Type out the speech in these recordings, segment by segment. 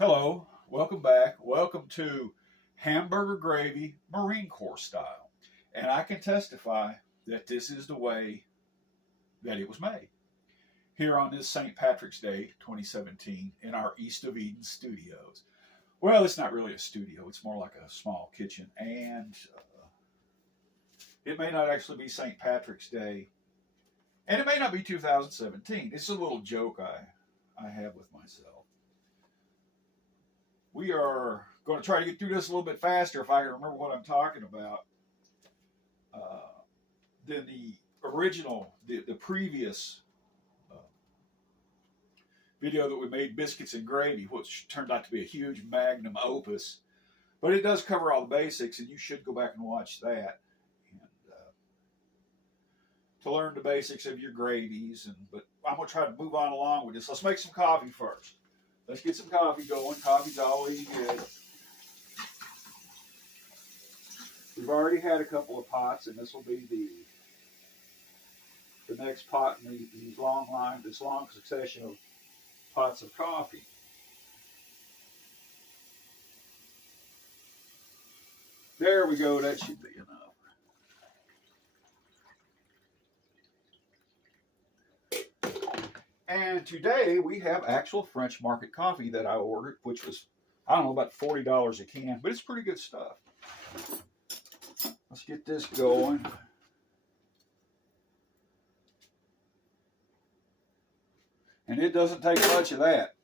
Hello, welcome back. Welcome to Hamburger Gravy Marine Corps style. And I can testify that this is the way that it was made. Here on this St. Patrick's Day 2017 in our East of Eden studios. Well, it's not really a studio, it's more like a small kitchen. And it may not actually be St. Patrick's Day. And it may not be 2017. It's a little joke I have with myself. We are going to try to get through this a little bit faster if I can remember what I'm talking about than the original, the previous video that we made, Biscuits and Gravy, which turned out to be a huge magnum opus. But it does cover all the basics, and you should go back and watch that and to learn the basics of your gravies. But I'm going to try to move on along with this. Let's make some coffee first. Let's get some coffee going. Coffee's always good. We've already had a couple of pots, and this will be the next pot in this long succession of pots of coffee. There we go. That should be enough. And today we have actual French market coffee that I ordered, which was, I don't know, about $40 a can, but it's pretty good stuff. Let's get this going. And it doesn't take much of that.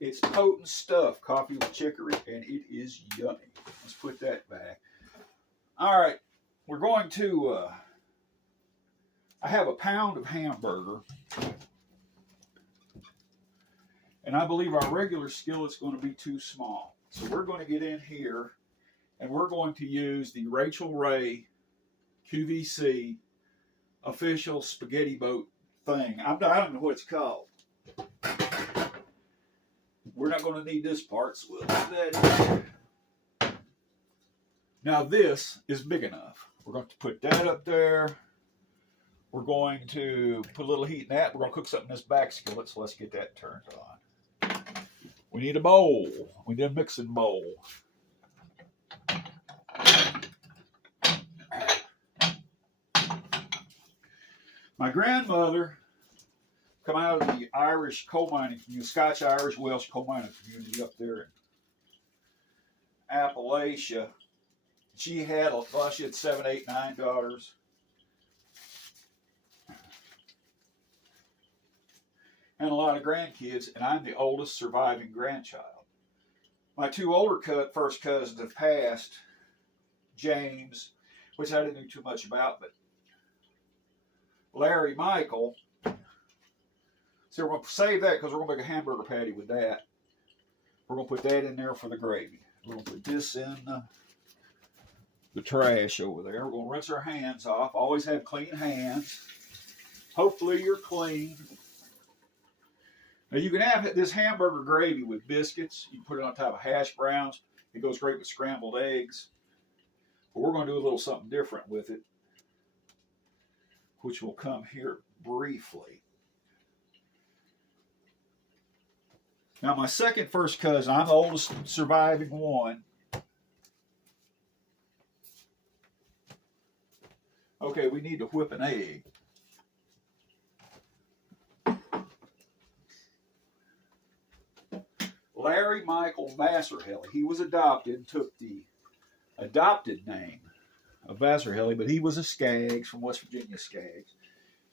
It's potent stuff, coffee with chicory, and it is yummy. Let's put that back. All right, we're going to... I have a pound of hamburger, and I believe our regular skillet's going to be too small. So we're going to get in here, and we're going to use the Rachel Ray QVC official spaghetti boat thing. I don't know what it's called. We're not going to need this part, so we'll leave that in. Now this is big enough. We're going to put that up there. We're going to put a little heat in that. We're going to cook something in this back skillet, so let's get that turned on. We need a bowl. We need a mixing bowl. My grandmother come out of the Irish coal mining community, Scotch-Irish Welsh coal mining community up there in Appalachia. She had 7, 8, 9 daughters. And a lot of grandkids, and I'm the oldest surviving grandchild. My two older first cousins have passed. James, which I didn't know too much about, but Larry, Michael. So we're going to save that because we're going to make a hamburger patty with that. We're going to put that in there for the gravy. We're going to put this in the trash over there. We're going to rinse our hands off. Always have clean hands. Hopefully you're clean. Now you can have this hamburger gravy with biscuits. You can put it on top of hash browns. It goes great with scrambled eggs. But we're going to do a little something different with it, which will come here briefly. Now my first cousin, I'm the oldest surviving one. Okay, we need to whip an egg. Larry Michael Vasserhelly. He was adopted and took the adopted name of Vasserhelly, but he was a Skaggs from West Virginia Skaggs.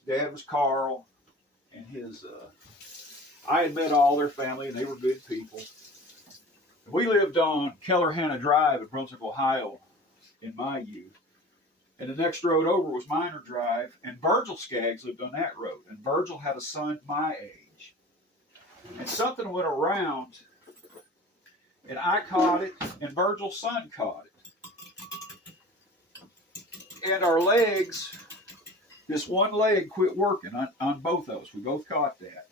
His dad was Carl, and I had met all their family, and they were good people. We lived on Kellerhanna Drive in Brunswick, Ohio in my youth. And the next road over was Minor Drive, and Virgil Skaggs lived on that road. And Virgil had a son my age. And something went around, and I caught it, and Virgil's son caught it. And our legs, this one leg quit working on both of us. We both caught that.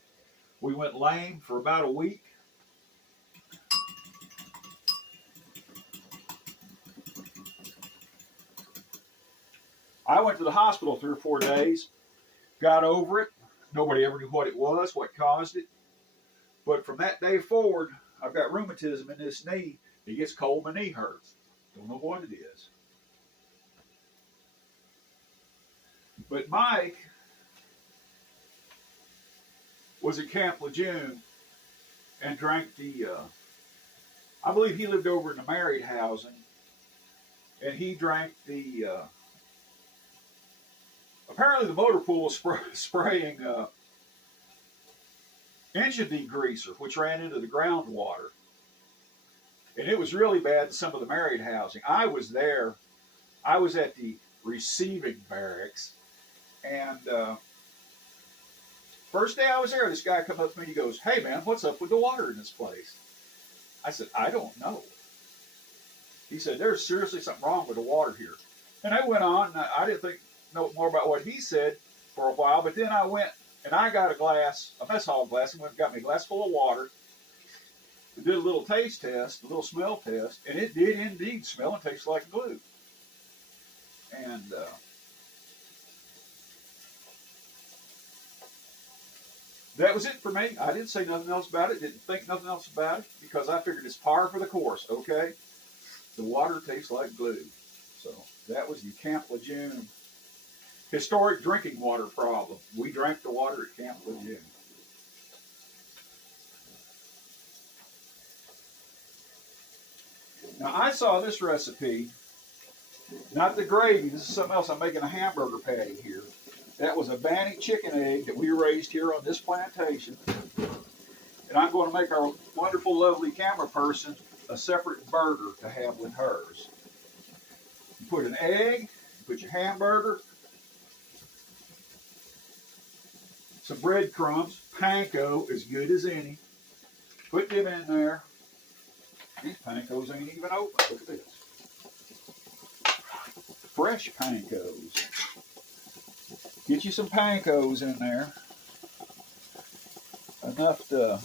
We went lame for about a week. I went to the hospital 3 or 4 days, got over it. Nobody ever knew what it was, what caused it. But from that day forward, I've got rheumatism in this knee. It gets cold, my knee hurts. Don't know what it is. But Mike was at Camp Lejeune and drank the, I believe he lived over in the married housing, and he drank the, apparently the motor pool was spraying engine degreaser, which ran into the groundwater. And it was really bad in some of the married housing. I was there. I was at the receiving barracks. And first day I was there, this guy come up to me. He goes, "Hey, man, what's up with the water in this place?" I said, "I don't know." He said, "There's seriously something wrong with the water here." And I went on. And I didn't know more about what he said for a while. But then I went and I got a mess hall glass, and went and got me a glass full of water. We did a little taste test, a little smell test, and it did indeed smell and taste like glue. And that was it for me. I didn't say nothing else about it, didn't think nothing else about it, because I figured it's par for the course, okay? The water tastes like glue. So that was the Camp Lejeune historic drinking water problem. We drank the water at Camp Lejeune. Now, I saw this recipe, not the gravy. This is something else. I'm making a hamburger patty here. That was a Bannock chicken egg that we raised here on this plantation. And I'm going to make our wonderful, lovely camera person a separate burger to have with hers. You put an egg, you put your hamburger, some breadcrumbs, panko, as good as any. Put them in there. These pankos ain't even open. Look at this. Fresh pankos. Get you some pankos in there. Enough to...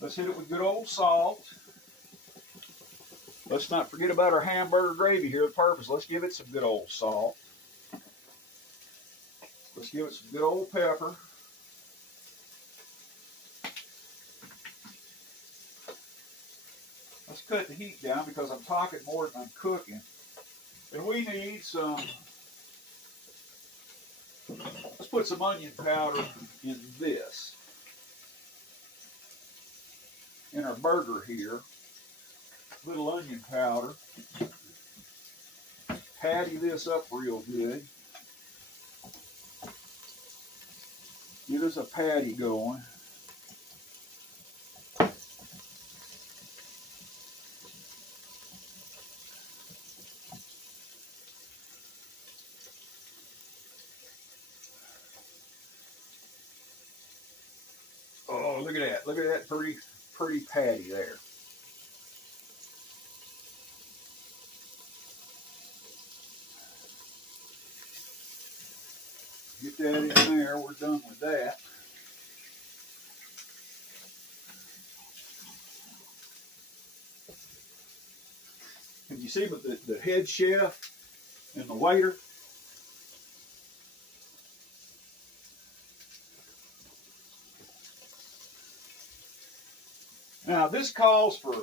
Let's hit it with good old salt. Let's not forget about our hamburger gravy here, the purpose. Let's give it some good old salt. Let's give it some good old pepper. Let's cut the heat down because I'm talking more than I'm cooking. And we need some, let's put some onion powder in this. In our burger here. Little onion powder. Patty this up real good. Get us a patty going. Oh, look at that. Look at that pretty patty there. Get that in there. We're done with that. Can you see the head chef and the waiter? Now, this calls for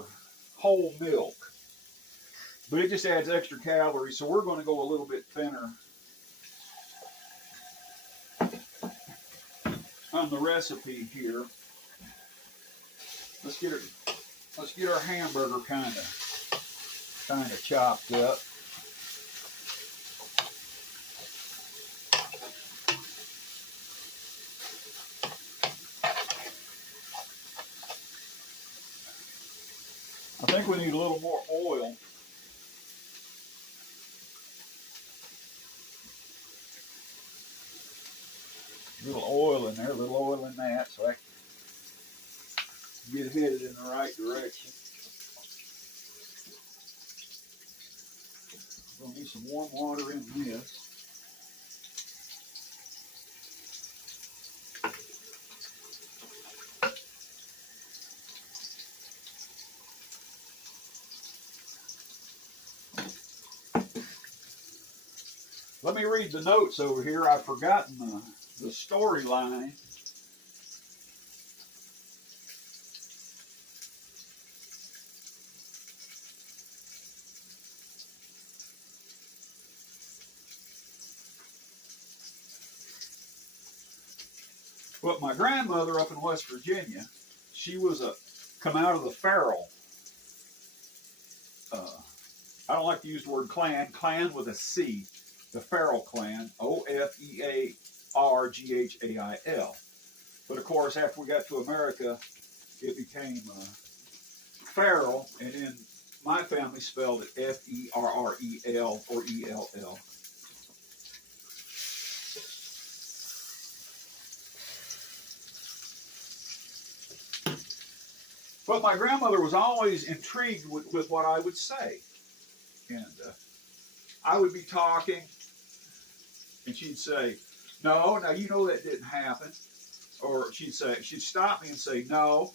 whole milk, but it just adds extra calories, so we're going to go a little bit thinner on the recipe here. Let's get our hamburger kind of chopped up. I think we need a little more oil. A little oil in there, a little oil in that, so I can get it headed in the right direction. We'll need some warm water in this. Let me read the notes over here. I've forgotten the storyline But my grandmother up in West Virginia, she was come out of the Farrell. I don't like to use the word clan with a C. The Farrell clan, Ofearghail. But of course, after we got to America, it became Farrell, and then my family spelled it Ferrel or ELL. But my grandmother was always intrigued with what I would say. And I would be talking, and she'd say, no, now you know that didn't happen. Or she'd stop me and say, no,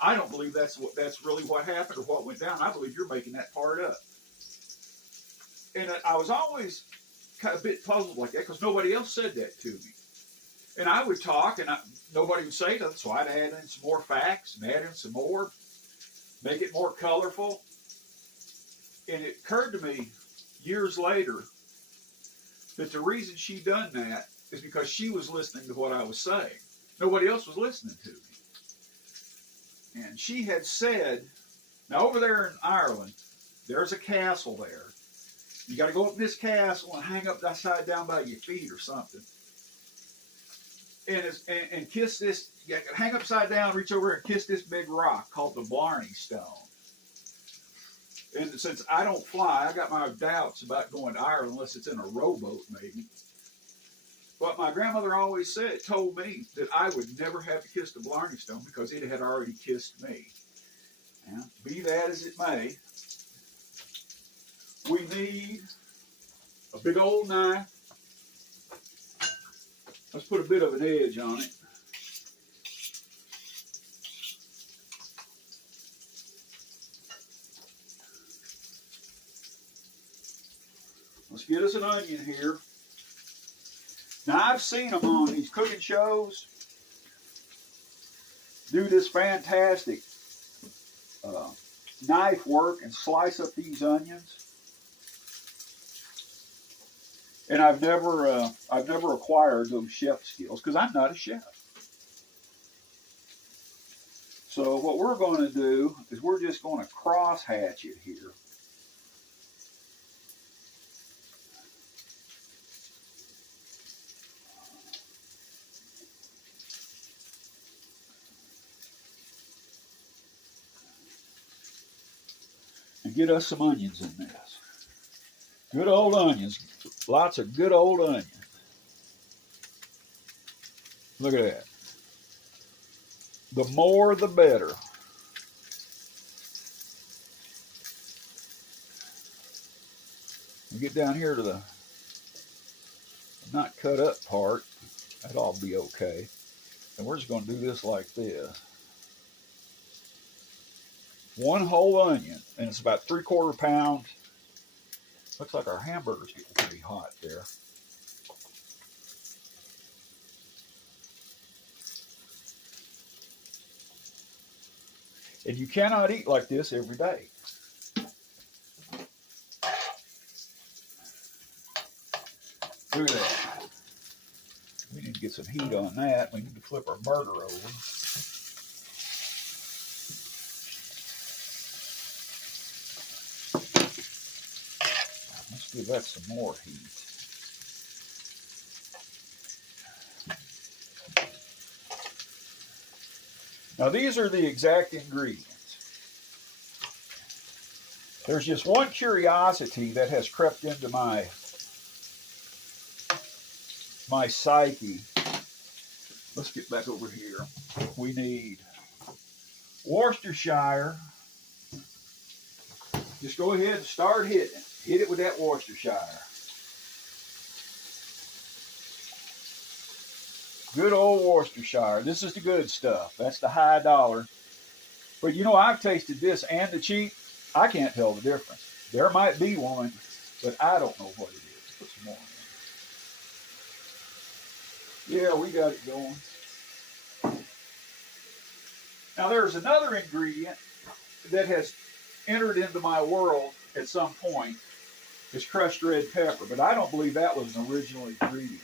I don't believe that's really what happened or what went down. I believe you're making that part up. And I was always kind of a bit puzzled like that because nobody else said that to me. And I would talk, and nobody would say nothing, so I'd add in some more facts and add in some more, make it more colorful. And it occurred to me years later that the reason she done that is because she was listening to what I was saying. Nobody else was listening to me. And she had said, now over there in Ireland, there's a castle there. You got to go up in this castle and hang up upside down by your feet or something. And kiss this, you got to hang upside down, reach over and kiss this big rock called the Blarney Stone. And since I don't fly, I got my doubts about going to Ireland unless it's in a rowboat maybe. But my grandmother always told me that I would never have to kiss the Blarney Stone because it had already kissed me. Now, be that as it may, we need a big old knife. Let's put a bit of an edge on it. Let's get us an onion here. Now, I've seen them on these cooking shows do this fantastic knife work and slice up these onions. And I've never acquired those chef skills because I'm not a chef. So what we're going to do is we're just going to cross hatch it here. And get us some onions in this. Good old onions. Lots of good old onions. Look at that. The more the better. We get down here to the not cut up part. That'll all be okay. And we're just going to do this like this. One whole onion, and it's about 3/4 pound. Looks like our hamburger's getting pretty hot there. And you cannot eat like this every day. Look at that. We need to get some heat on that. We need to flip our burger over. Let's give that some more heat. Now these are the exact ingredients. There's just one curiosity that has crept into my psyche. Let's get back over here. We need Worcestershire. Just go ahead and start hitting it. Hit it with that Worcestershire. Good old Worcestershire. This is the good stuff. That's the high dollar. But you know, I've tasted this and the cheap. I can't tell the difference. There might be one, but I don't know what it is. Put some more in. Yeah, we got it going. Now there's another ingredient that has entered into my world at some point. It's crushed red pepper, but I don't believe that was an original ingredient.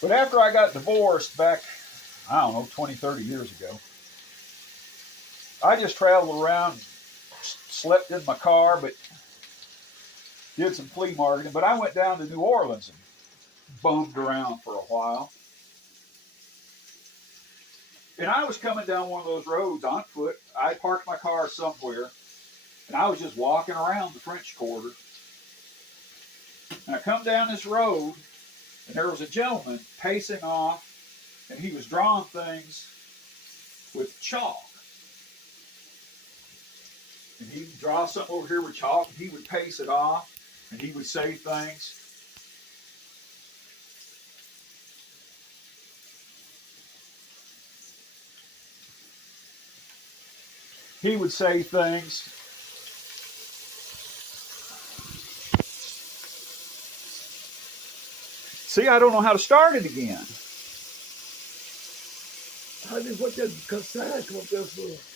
But after I got divorced back, I don't know, 20, 30 years ago, I just traveled around, slept in my car, but did some flea marketing. But I went down to New Orleans and bummed around for a while. And I was coming down one of those roads on foot. I parked my car somewhere, and I was just walking around the French Quarter. And I come down this road, and there was a gentleman pacing off, and he was drawing things with chalk. And he would draw something over here with chalk, and he would pace it off, and he would say things. He would say things. See, I don't know how to start it again. How did what that cassette come up there for?